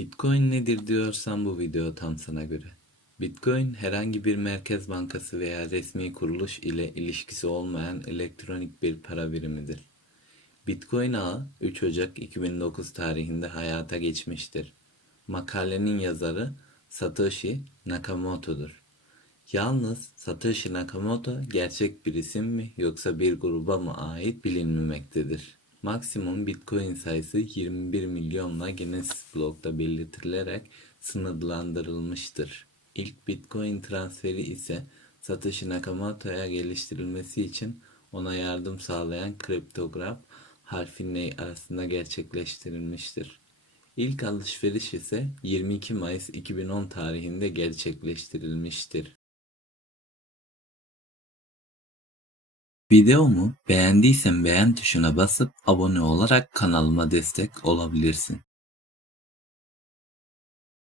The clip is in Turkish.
Bitcoin nedir diyorsan bu video tam sana göre. Bitcoin herhangi bir merkez bankası veya resmi kuruluş ile ilişkisi olmayan elektronik bir para birimidir. Bitcoin ağı 3 Ocak 2009 tarihinde hayata geçmiştir. Makalenin yazarı Satoshi Nakamoto'dur. Yalnız Satoshi Nakamoto gerçek bir isim mi yoksa bir gruba mı ait bilinmemektedir. Maksimum Bitcoin sayısı 21 milyonla Guinness blokta belirtilerek sınırlandırılmıştır. İlk Bitcoin transferi ise Satoshi Nakamoto'ya geliştirilmesi için ona yardım sağlayan kriptograf harfi N arasında gerçekleştirilmiştir. İlk alışveriş ise 22 Mayıs 2010 tarihinde gerçekleştirilmiştir. Videomu beğendiysen beğen tuşuna basıp abone olarak kanalıma destek olabilirsin.